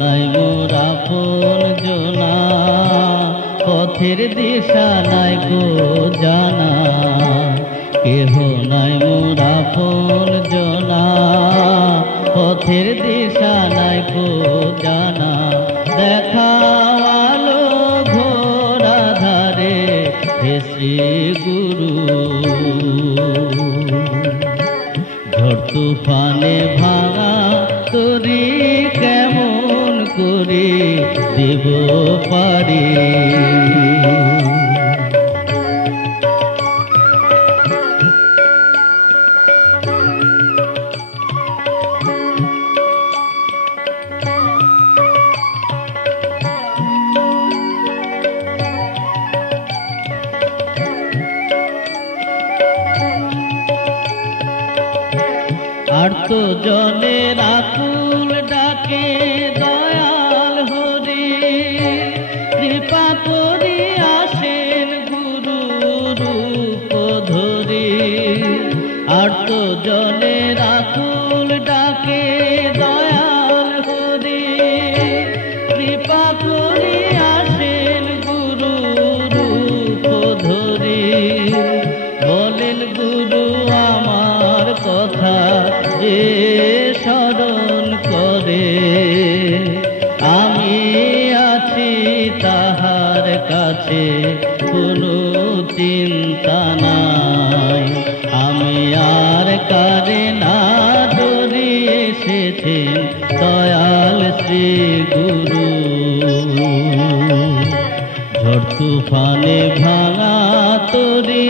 নাই মোর আপন জনা, পথের দিশা নাই গো জানা। কেহ নাই মোর আপন জনা, পথের দিশা নাই গো জানা। দেখালো ঘোর আধারে হে শ্রী গুরু, ঝড় তুফানে ভাঙা তরি কেমন করে দেব পারি। আর তো জনের আকুল ডাকে দয়াল হরি, কৃপা করি আসেন গুরু রূপ ধরি। আর তো জনের আকুল ডাকে দয়াল হরি, কৃপা করি আসেন গুরু রূপ ধরি। বলেন গুরু আমার কথা যে স্মরণ করে, আমি আছি তাহার কাছে কোনো চিন্তা নাই। আমি আর কারে না ডরি এসেছেন দয়াল শ্রী গুরু। ঝড় তুফানে ভাঙা তরি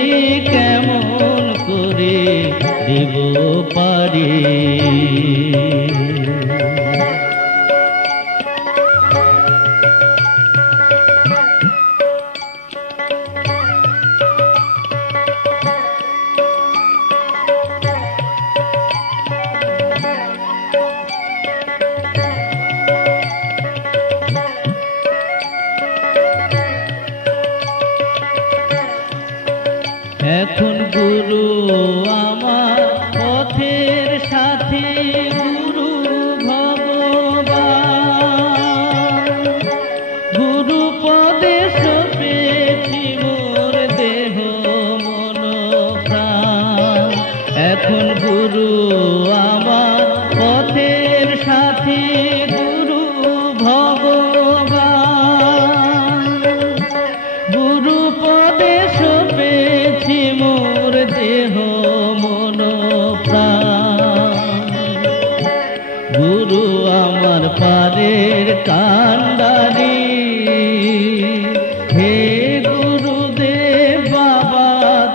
কেমন করে দেব পারি। এখন গুরু আমার পথের সাথী, গুরু ভগবান। গুরু পদেশ পেয়েছি মোর দেহ মন প্রাণ। এখন গুরু আমার পথের সাথী, গুরু ভগবান। গুরু পদেশ পেয়েছি মোর দেহ মন প্রাণ। গুরু আমার পারের কান্ডারি, হে গুরুদেব বাবা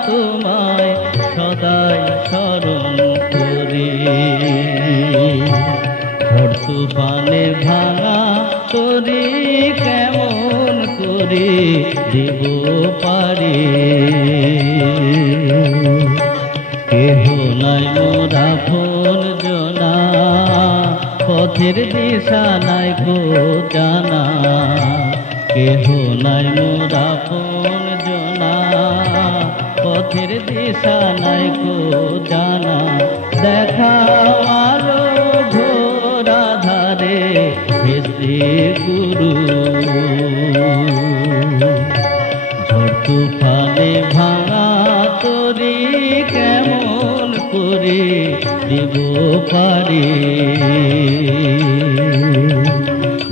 তোমায় সদাই স্মরণ করি। ঝড় তুফানে ভাঙা তরি কেমন করে দেব পারি। কেহ নাই মোর আপন জনা, পথের দিশা নাই গো জানা। কেহ নাই মোর আপন জনা, পথের দিশা নাই গো জানা। দেখালো ঘোর আধারে হে শ্রী গুরু। ঝড় তুফানে ভাঙা তরি কেমন করে দেব পারি।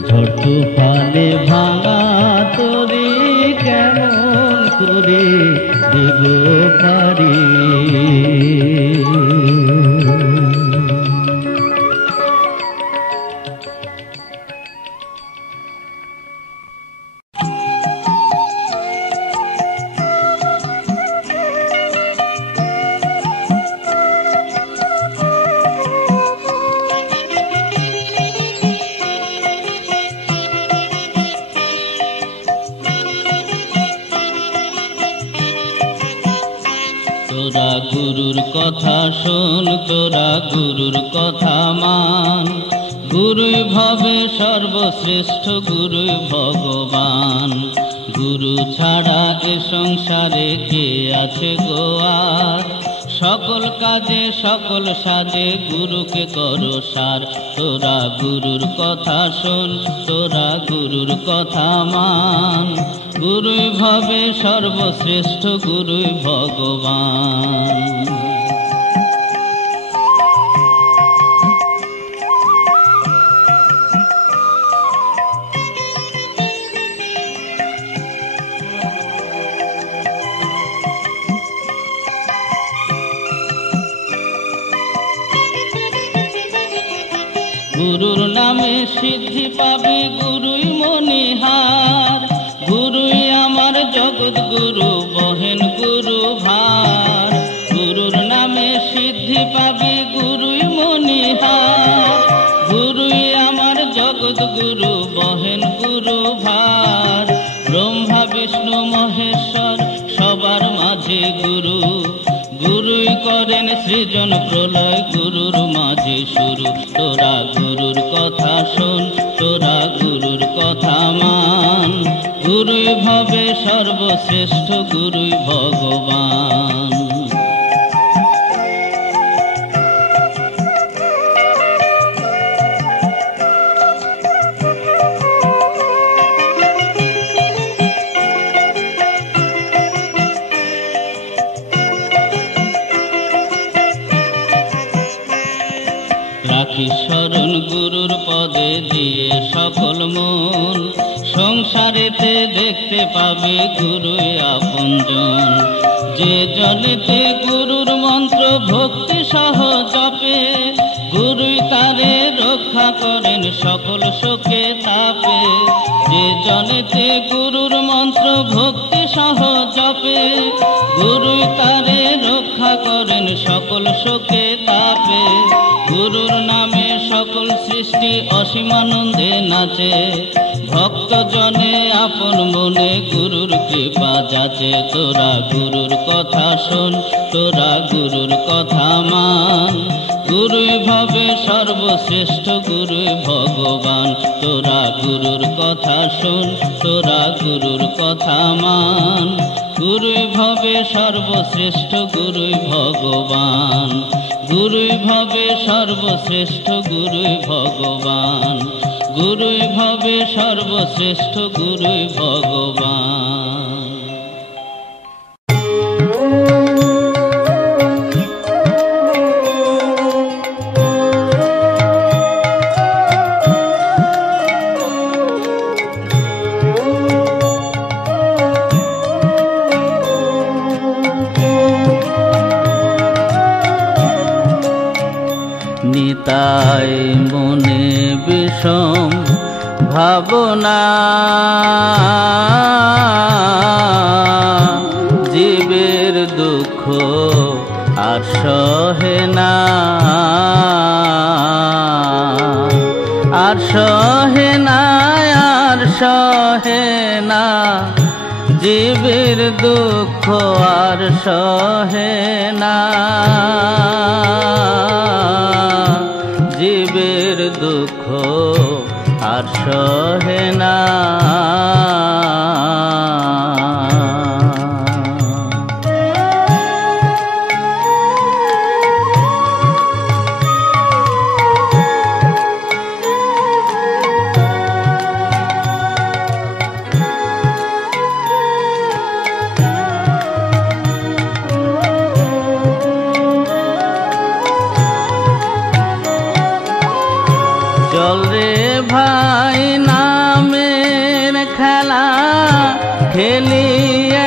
ঝড় তুফানে ভাঙা তরি কেমন করে দেব পারি। তোরা গুরুর কথা শোন, তোরা গুরুর কথা মান। গুরুই ভবে সর্বশ্রেষ্ঠ, গুরুই ভগবান। গুরু ছাড়া এ সংসারে কে আছে গো আর? সকল কাজে সকল সাজে গুরুকে করো সার। তোরা গুরুর কথা শোন, তোরা গুরুর কথা মান। গুরুই ভবে সর্বশ্রেষ্ঠ, গুরুই ভগবান। গুরুর নামে সিদ্ধি পাবি, গুরুই মনিহার। গুরুই আমার জগৎ গুরু, বহেন গুরু ভার। গুরুর নামে সিদ্ধি পাবি, গুরুই মনিহার। গুরুই আমার জগৎ গুরু, বহেন গুরু ভার। ব্রহ্মা বিষ্ণু মহেশ্বর সবার মাঝে গুরু। গুরুই করেন সৃজন প্রলয়, গুরুর মাঝে শুরু। তোরা গুরুর কথা শোন, তোরা গুরুর কথা মান। গুরুই ভবে সর্বশ্রেষ্ঠ, গুরুই ভগবান। রাখি শরণ গুরুর পদে দিয়ে সকল মন। সংসারেতে দেখতে পাবে গুরুই আপনজন। যে জনেতে গুরুর মন্ত্র ভক্তি সহ জপে, গুরুই তারে রক্ষা করেন সকল শোকে তাপে। যে জনেতে গুরুর মন্ত্র ভক্তি সহ জপে, গুরুই তারে রক্ষা করেন সকল শোকে তাপে। গুরুর নামে সকল সৃষ্টি অসীম আনন্দে নাচে। ভক্ত জনে আপন মনে গুরুর কৃপা যাচে। তোরা গুরুর কথা শোন, তোরা গুরুর কথা মান। গুরুই ভবে সর্বশ্রেষ্ঠ, গুরুই ভগবান। তোরা গুরুর কথা শোন, তোরা গুরুর কথা মান। গুরুই ভবে সর্বশ্রেষ্ঠ, গুরুই ভগবান। গুরুই ভবে সর্বশ্রেষ্ঠ, গুরুই ভগবান। গুরুই ভবে সর্বশ্রেষ্ঠ, গুরুই ভগবান। নিতাই মনে বিষম ভাবনা, জীবের দুঃখ আর সহে না, আর সহে না, আর সহে না। জীবের দুঃখ আর সহে না, জীবের দুঃখ আর সহে না। চল রে ভাই নামের খেলা, খেলি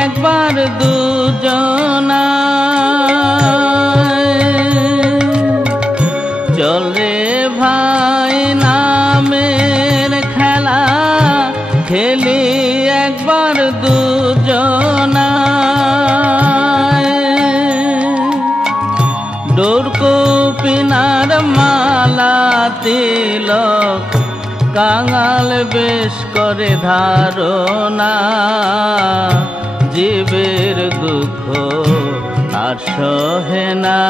একবার দুজনা। চল রে ভাই নামের খেলা, খেলি একবার দুজনা। ডোরকোপিনার মালা তিলক, কাঙাল বেশ করে ধারণা। জীবের দুঃখ আর সহে না,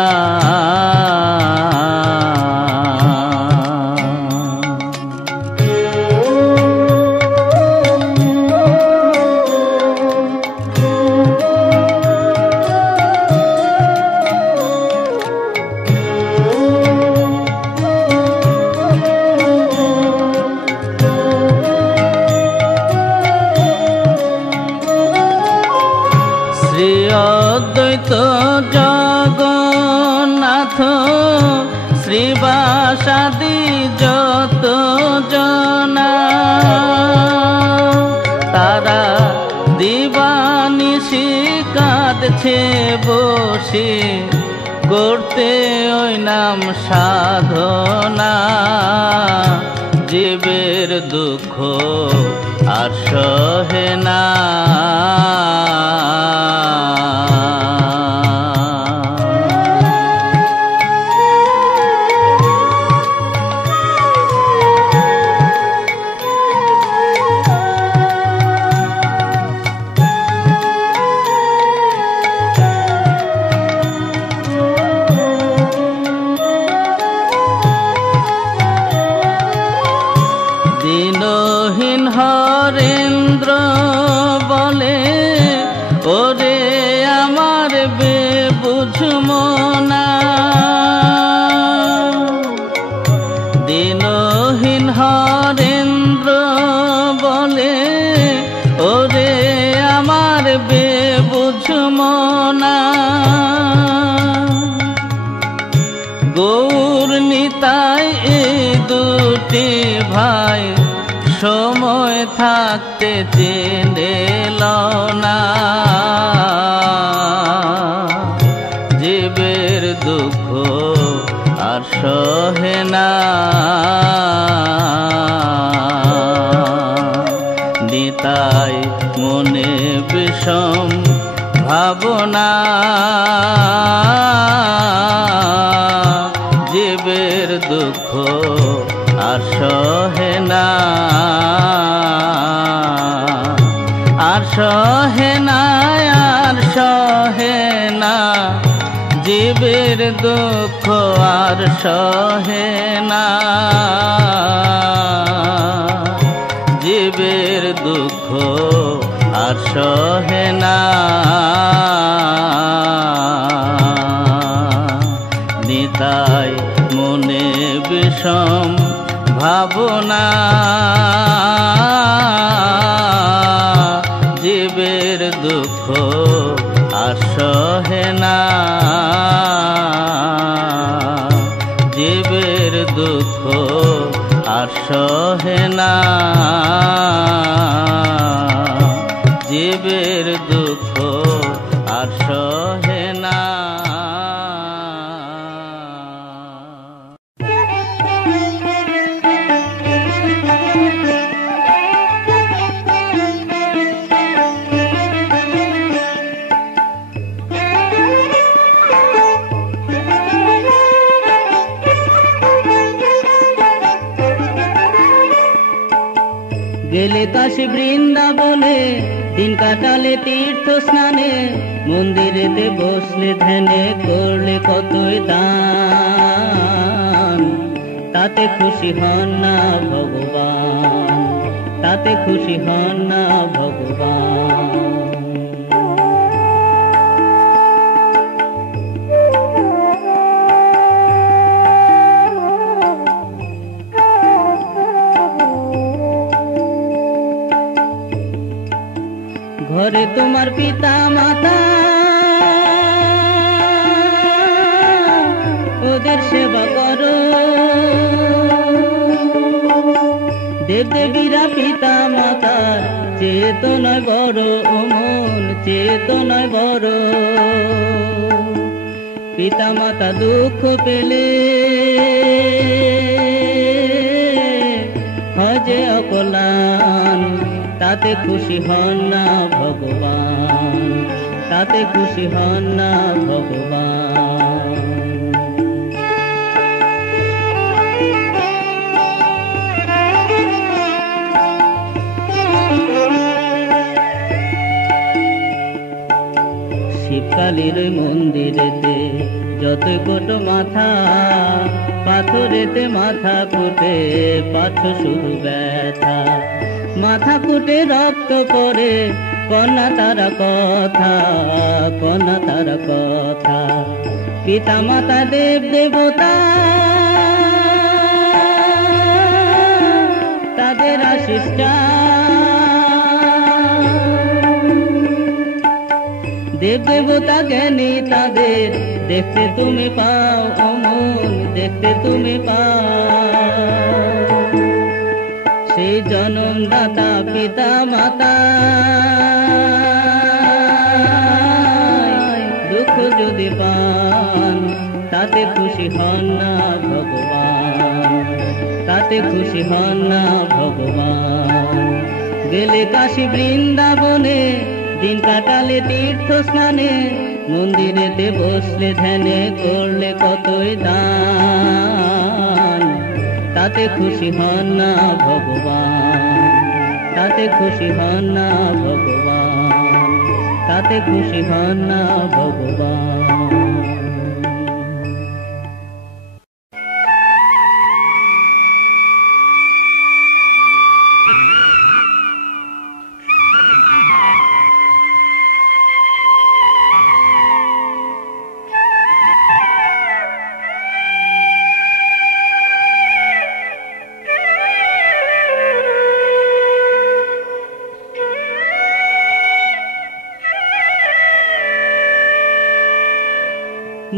তো জগন্নাথ শ্রীবাসাদি যত জনা, তারা দিবানিশি কাঁদছে বসে, করতে ওই নাম সাধনা। জীবের দুঃখ আর সহে না, দিনহীন হরেন্দ্র বলে, ওরে আমার বেবুঝ মনা। দিনহীন হরেন্দ্র বলে, ওরে আমার বেবুঝ মনা। গৌর নিতাই এই দুটি ভাই সময় থাকতে জেনে লও না। জীবের দুঃখ আর সহে না, নিতাই মনে বিষম ভাবনা। জীবের দুঃখ আর সহে না, আর সহে না, আর সহে না। জীবের দুঃখ আর সহে না, জীবের দুঃখ আর সহে না। নিতাই মনে বিষম ভাবনা। জীবের দুঃখ আর সহে না, জীবের দুঃখ আর সহে না, জীবের দুঃখ আর সহে না। গেলে কাশী বৃন্দাবনে, দিন কাটালে তীর্থ স্নানে, মন্দিরেতে বসলে ধ্যানে, করলে কতই দান। তাতে খুশি হন না ভগবান, তাতে খুশি হন না ভগবান। ঘরে তোমার পিতা মাতা, ওদের সেবা করো। দেবদেবীরা পিতা মাতার চেতনায় বড়, মন চেতনায় বড়। পিতা মাতা দুঃখ পেলে হয় যে অকলান, তাতে খুশি হন না ভগবান, তাতে খুশি হন না ভগবান। শিবকালীর মন্দিরেতে যত কোট মাথা, পাথরেতে মাথা কুটে পাথ শুধু ব্যথা। মাথা কুটে রক্ত পড়ে, কন্যা তারা কথা, কন্যা তারা কথা। পিতা মাতা দেব দেবতা, তাদের আশিস দেব দেবতা জ্ঞানী তাদের দেখতে তুমি পাও অমন, দেখতে তুমি পাও। সেই জনমদাতা পিতা মাতা দুঃখ যদি পান তাতে খুশি হন না ভগবান, তাতে খুশি হন না ভগবান। গেলে কাশী বৃন্দাবনে, দিন কাটালে তীর্থ স্নানে, মন্দিরেতে বসলে ধ্যানে করলে কতই দান, তাতে খুশি হন না ভগবান, তাতে খুশি হন না ভগবান, তাতে খুশি হন না ভগবান।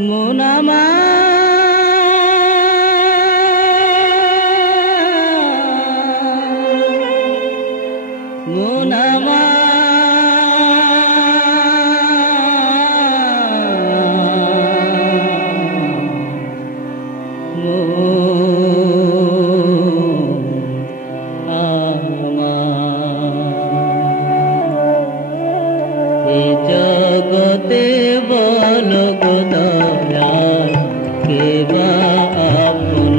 মন জগতে বল গো দয়াল কে বা আপন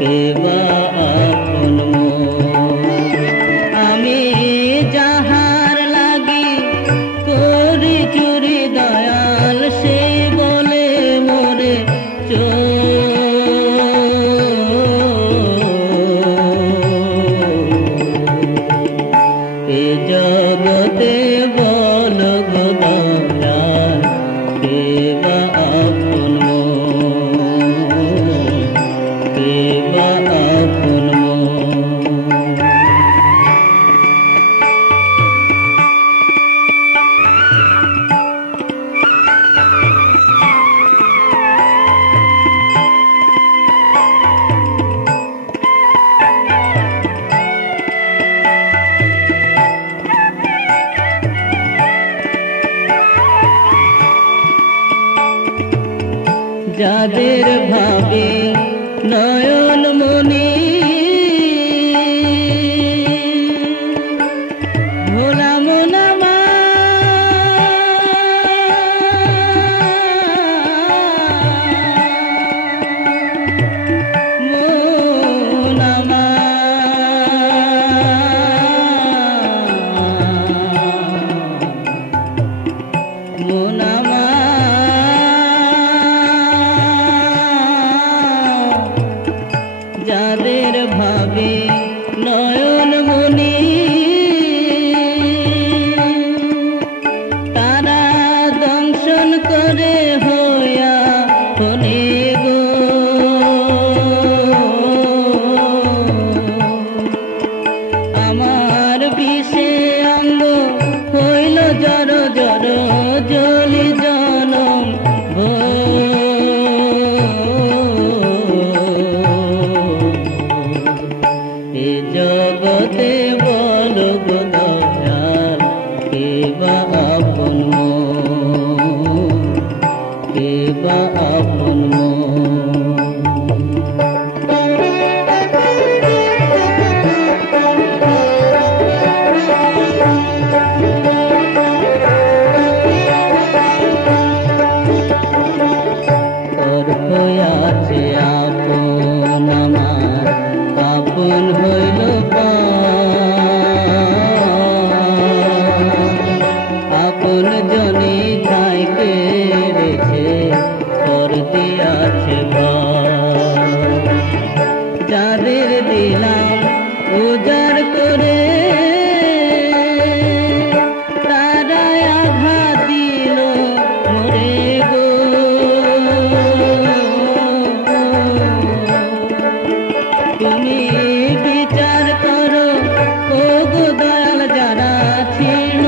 কে বা আপন আমি যাহার লাগি করি চুরি দয়াল সে বলে মোরে জগতে বল গো দয়াল কে বা আপন কে বা আপন যাদের ভাবে নয়ন মনি ভোলা মনামা মনামা মনামা যাদের ভাবে নয়ন মনি তারা দংশন করে হইয়া হনে গো আমার বিষে অঙ্গ হইল জর জর জলি জনম জগতে বল গো দয়াল কে বা আপন কে বা আপন আছে আপন আমার আপন হইল আপন জনি থাইকে রেখে করতে আছে যাদের দিলাম উজাড় করে তারা আঘাত দিল মরে গো তুমি বিচার করো ও গো দয়াল যারা ছিল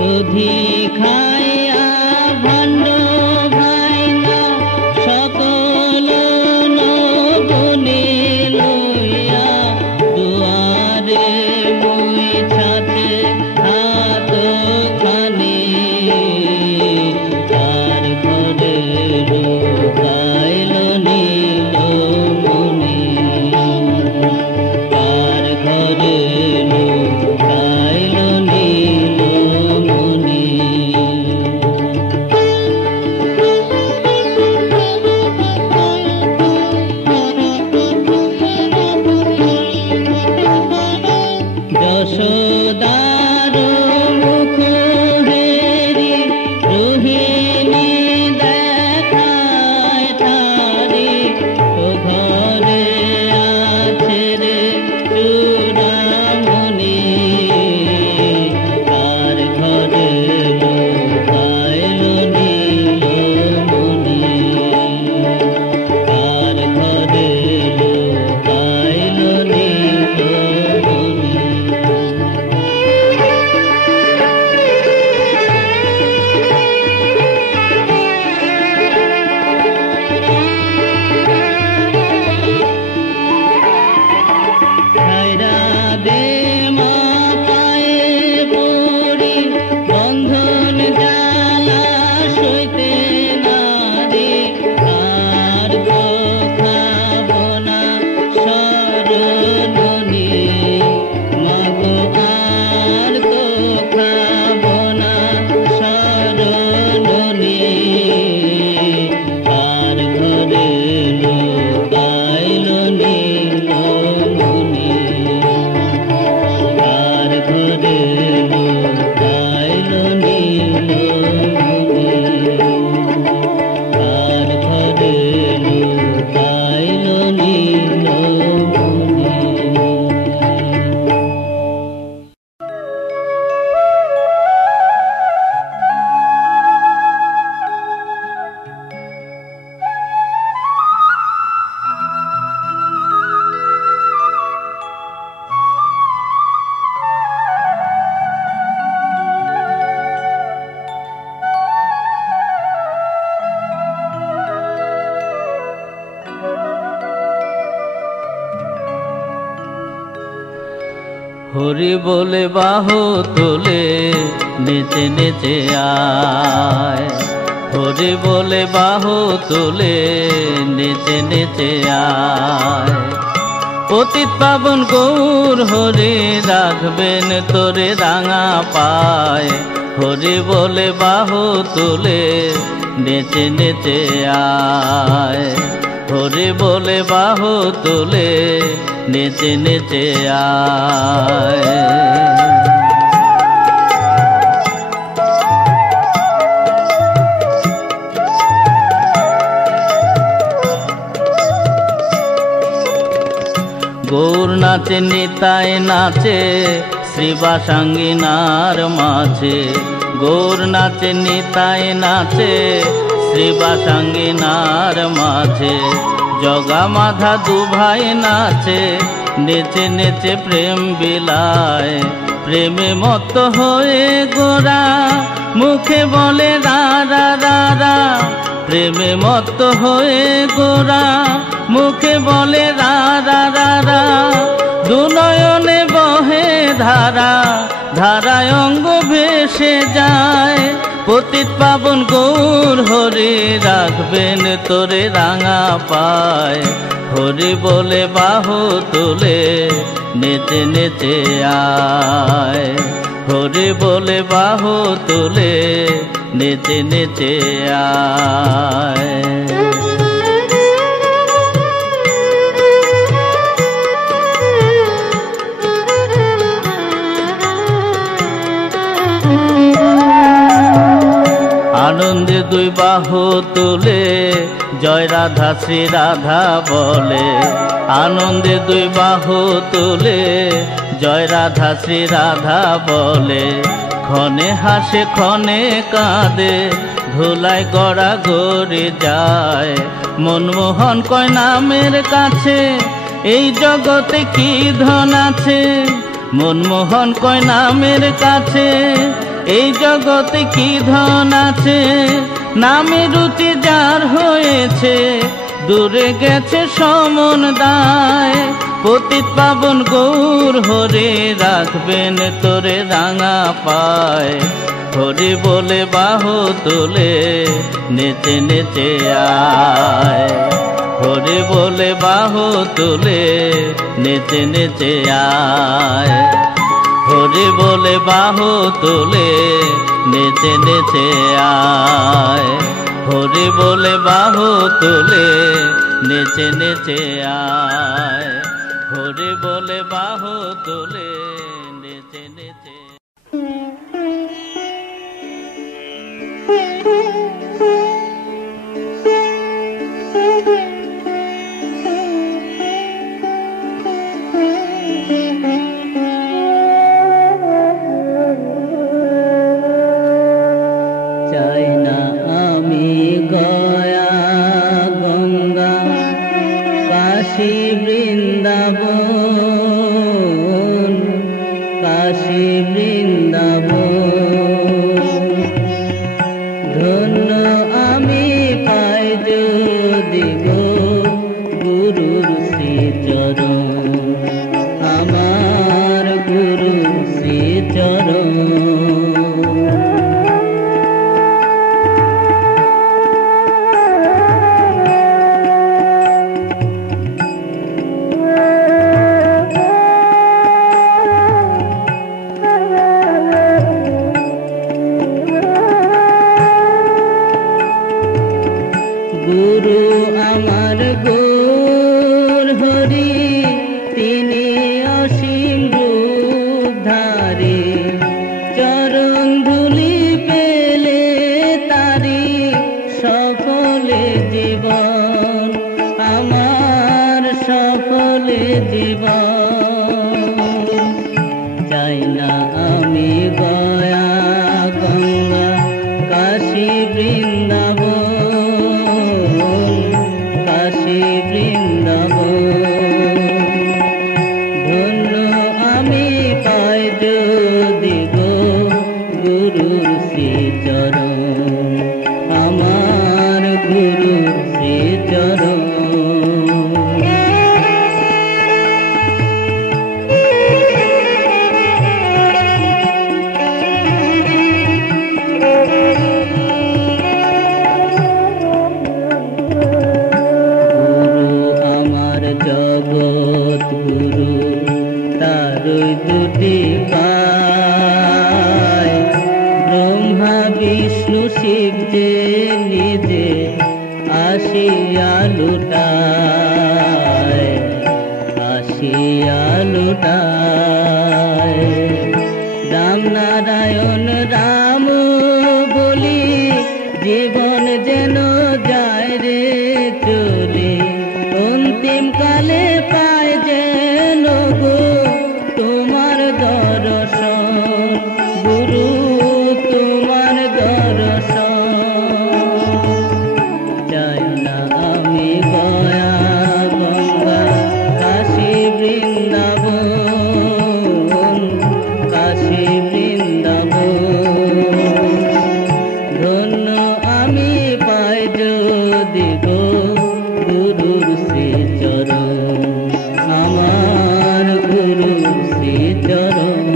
দুধি খাইয়া ভাণ্ড ভাইঙ্গা সকল নবনে লইয়া দুয়ারে মুই ছাতে হাত খানি তার ঘরে লুকাইল নীল মনি তার ঘরে লুকাইল নীল মনি যশোদার মুখ হেরি রোহিণী দেখায় তারি ও ঘরে আছে রে চূড়ামণি তার ঘরে লুকাইল নীল মনি তার ঘরে লুকাইল নীল মনি ছাইরা দে মা পায়ে পড়ি বন্ধন জ্বালা সইতে নারে আর তো খাবো না শরণনি মাগো আর তো খাবো না শরণনি আর ঘরে লুকাইল নীল মনি আর ঘরে লুকাইল নীল মনি আর ঘরে লুকাইল নীল মনি হরি বলে বাহু তুলে নেচে নেচে আয় হরি বলে বাহু তুলে নেচে নেচে আয় পতিত পাবন গৌর হরি রাখবেন তোরে রাঙা পায় হরি বলে বাহু তুলে নেচে নেচে আয় হরি বলে বাহু তুলে নেচে নেচে আয় গৌর নাচে নিতাই নাচে শ্রীবাসাঙ্গিনার মাঝে গৌর নাচে নিতাই নাচে শ্রীবাসাঙ্গিনার মাঝে জগা মাধা দুভাই নাচে নেচে নেচে প্রেম বিলায় প্রেমে মত্ত হয়ে গোরা মুখে বলে রারা রারা প্রেমে মত্ত হয়ে গোরা মুখে বলে রারা রারা দুনয়নে বহে ধারা ধারায় অঙ্গ ভেসে যায় পতিত পাবন গৌর হরি রাখবেন তোরে রাঙা পায় হরি বলে বাহু তুলে নেচে নেচে আয় হরি বলে বাহু তুলে নেচে নেচে আয় আনন্দে দুই বাহু তুলে জয় রাধা শ্রী রাধা বলে আনন্দে দুই বাহু তুলে জয় রাধা শ্রী রাধা বলে ক্ষণে হাসে ক্ষণে কাঁদে ধুলায় গড়া গড়ে যায় মনমোহন কয় নামের কাছে এই জগতে কি ধন আছে মনমোহন কয় নামের কাছে এই জগতে কি ধন আছে, নামে রুচি যার হয়েছে, দূরে গেছে সমন দায়। পতিত পাবন গৌর হরে রাখবেন তোরে রাঙা পায়। হরি বলে বাহু তুলে নেচে নেচে আয়। হরি বলে বাহু তুলে নেচে নেচে আয়। হরি বলে বাহু তুলে নেচে নেচে আয়। হরি বলে বাহু তুলে নেচে নেচে আয়। হরি বলে বাহু তুলে নেচে নেচে। চাই না আমি গয়া গঙ্গা কাশী বৃন্দাবন, কাশী বৃন্দাবন। ধন্য আমি পাই যদি গো গুরুর শ্রীচরণ, আমার গুরুর শ্রীচরণ। গুরু আমার গৌর হরি, তিনি অসীম রূপধারী। চরণ ধুলি পেলে তারি সফলে জীবন, আমার সফলে জীবন। চাই না আমি গয়া গঙ্গা কাশী বৃন্দাবন, কাশী বৃন্দাবন। ধন্য আমি পাই যদি গো গুরুর শ্রীচরণ, আমার গুরুর শ্রীচরণ। জগৎ গুরু তারই দুটি পায়, ব্রহ্মা বিষ্ণু শিব যে নিজে আসিয়া লুটায়, আসিয়া লুটায়। রাম নারায়ণ রাম বলি জীবন যেন যায় রে চলে, অন্তিম কালে পায় যেন গো তোমার দর্শন, গুরু তোমার দর্শন। চাই না আমি গয়া গঙ্গা কাশী বৃন্দাবন, কাশী বৃন্দাবন। ধন্য আমি পাই যদি গো গুরুর শ্রীচরণ, আমার গুরুর শ্রীচরণ।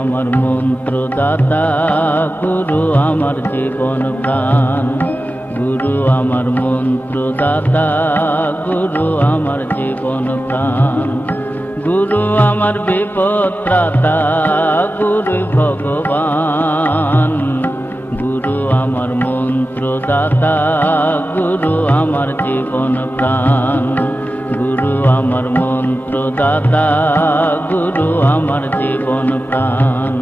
আমার মন্ত্রদাতা, গুরু আমার জীবন প্রাণ। গুরু আমার মন্ত্রদাতা, গুরু আমার জীবন প্রাণ। গুরু আমার বিপত্রাতা, গুরু ভগবান। গুরু আমার মন্ত্রদাতা, গুরু আমার জীবন প্রাণ। গুরু আমার মন্ত্রদাতা, গুরু আমার জীবন প্রাণ।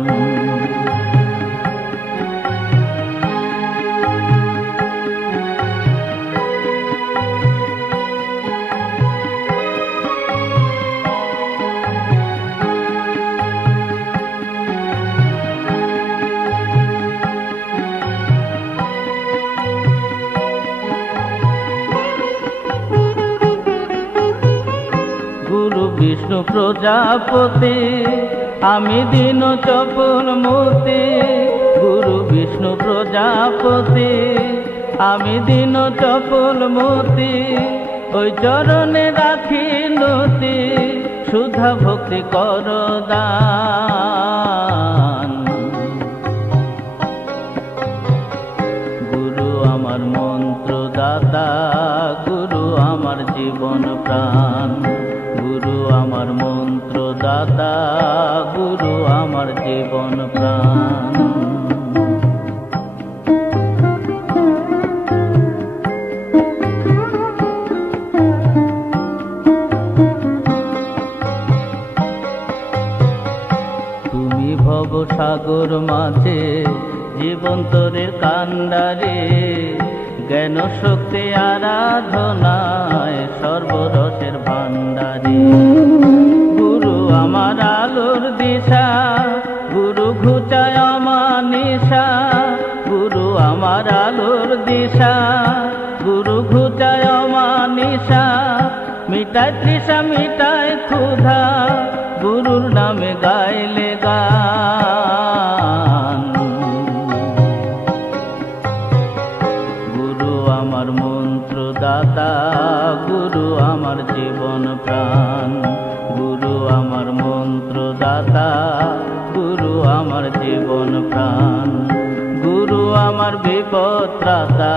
বিষ্ণু প্রজাপতি আমি দীন চপল মতি। গুরু বিষ্ণু প্রজাপতি আমি দীন চপল মতি। ওই চরণে রাখি নতি সুধা ভক্তি কর দান। গুরু আমার মন্ত্র দাতা, গুরু আমার জীবন প্রাণ। গুরু আমার মন্ত্র দাতা, গুরু আমার জীবন প্রাণ। তুমি ভব সাগর মাঝে জীবন্তরের কান্ডারে, জ্ঞান শক্তি আরাধনায় সর্বরসের ভান্ডারে। গুরু আমার আলোর দিশা, গুরু ঘুচায় আমার নিশা। গুরু আমার আলোর দিশা, গুরু ঘুচায় আমার নিশা। মিটায় তৃষা মিটায় ক্ষুধা, গুরুর নামে গাইলে গান। গুরু আমার মন্ত্র দাতা, গুরু আমার জীবন প্রাণ। গুরু আমার মন্ত্র দাতা, গুরু আমার জীবন প্রাণ। গুরু আমার বিপদ ত্রাতা,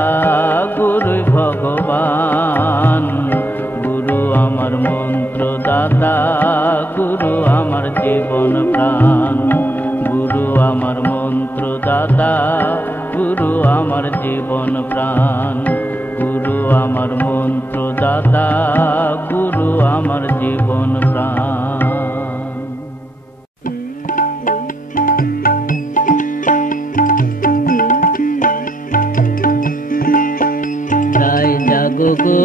গুরুই ভগবান। গুরু আমার মন্ত্র দাতা, গুরু আমার জীবন প্রাণ। গুরু আমার মন্ত্র দাতা, গুরু আমার জীবন প্রাণ। গুরু আমার মন্ত্র দাতা, গুরু আমার জীবন প্রাণ। জয় জাগো গো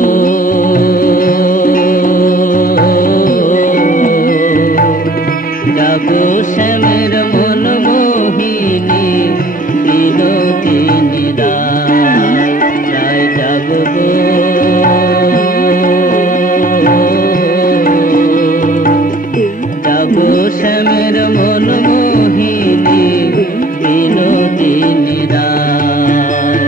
জাগো শ্যামের মন মোহিনী বিনোদিনী রায়। জয় জাগো গো জাগো শ্যামের মন মোহিনী বিনোদিনী রায়।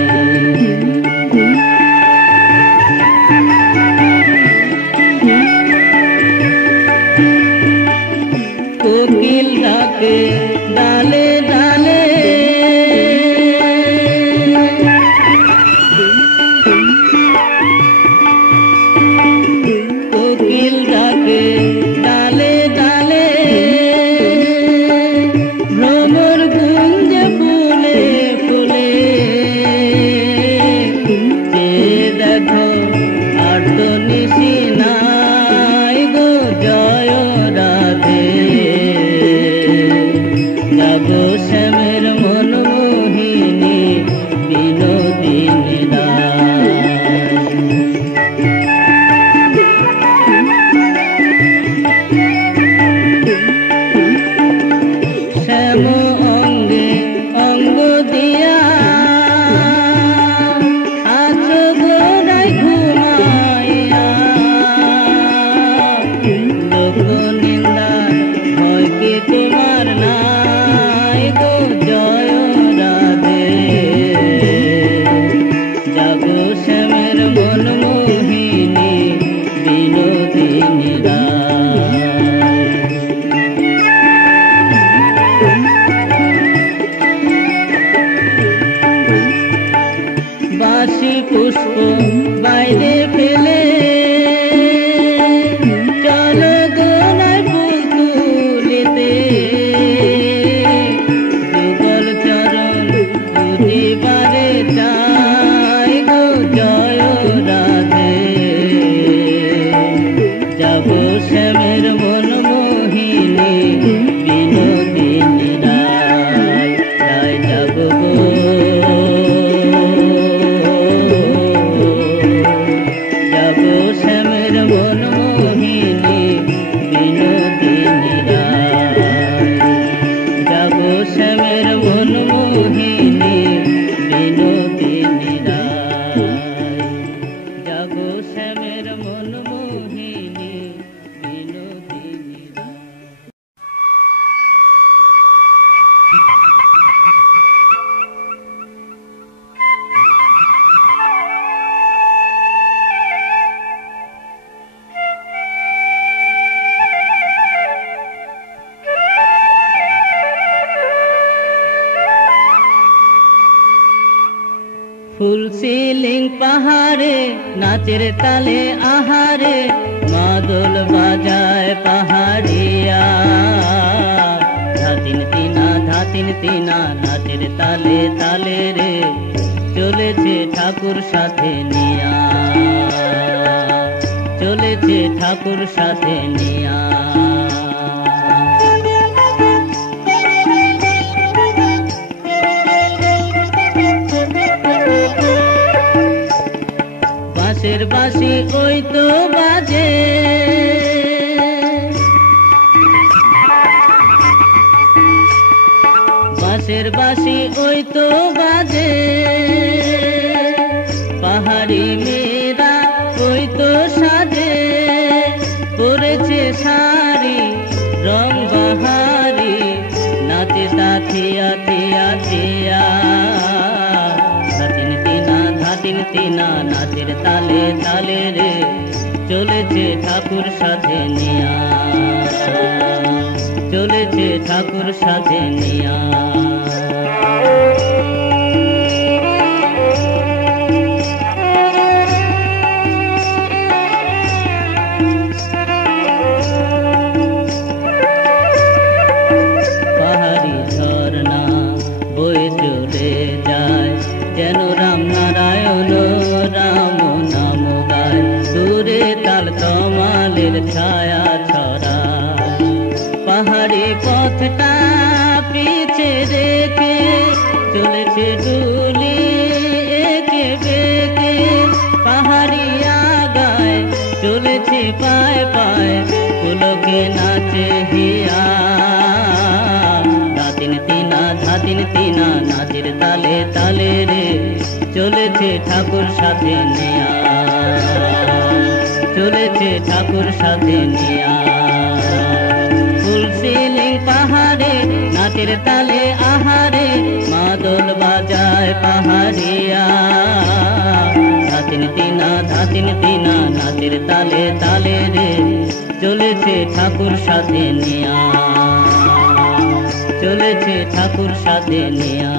কোকিল ডাকে ডালে ডালে, কোকিল ডাকে ডালে ডালে। ভ্রমর গুঞ্জে ফুলে ফুলে, যে দেখো আর্ত নিশি নাই গো জয় রাধে। জাগো শ্যামের মন মোহিনী বিনোদিনী রায়। শ্যাম অঙ্গে অঙ্গ দিয়া আছো গোড়ায় ঘুমাইয়া। লোক নিন্দার ভয় কি তোমার নাই গো জয় রাধে। জাগো শ্যামের মন মোহিনী বিনোদিনী রায়। বাসি পুষ্প বাইরে ফেলে, চলো গোনায় ফুল তুলিতে। যুগল চরণ বুঝিবারে চাই গো জয় রাধে। যাবো শ্যামের মন মোহিনী বিনোদিনী রায়। রায় যাবো গো যাবো শ্যামের মন মোহিনী বিনোদিনী রায়। যাবো শ্যামের মন মোহিনী বিনোদিনী রায়। ফুল সিলিং পাহাড়ে নাচের তালে আহারে মাদল বাজায় পাহাড়িয়া। ধাতিন তিনা নাচের তালে তালে রে চলেছে ঠাকুর সাথে নিয়া, চলেছে ঠাকুর সাথে নিয়া। বাঁশের বাঁশি ওই তো বাজে, বাঁশের বাঁশি ওই তো বাজে, পাহাড়ি মেয়েরা ওই তো সাজে, পরেছে শাড়ি রং বাহারি, নাচে তা থিয়া থিয়া থিয়া। ধাতিন তিনা নাচের তালে তালে রে চলেছে ঠাকুর সাথে নিয়া, চলেছে ঠাকুর সাথে নিয়া। পাহাড়ি ঝর্ণা বয়ে চলে যায় যেন রাম নারায়ণ রাম নাম গায়, দূরে তাল তমালের ছায়া ছড়ায়। পাহাড়ি পথটা পিছে রেখে চলেছে ডুলি একে বেঁকে, পাহাড়ি আগায় চলেছে পায় পায় পুলকে নাচে হিয়া। ধাতিন তিনা নাচের তালে তালে রে চলেছে ঠাকুর সাথে নিয়া, চলেছে ঠাকুর সাথে নিয়া। ফুল সিলিং পাহাড়ে নাচের তালে আহারে মাদল বাজায় পাহাড়িয়া। ধাতিন তিনা নাচের তালে তালে রে চলেছে ঠাকুর সাথে নিয়া, চলেছে ঠাকুর সাথে নিয়া।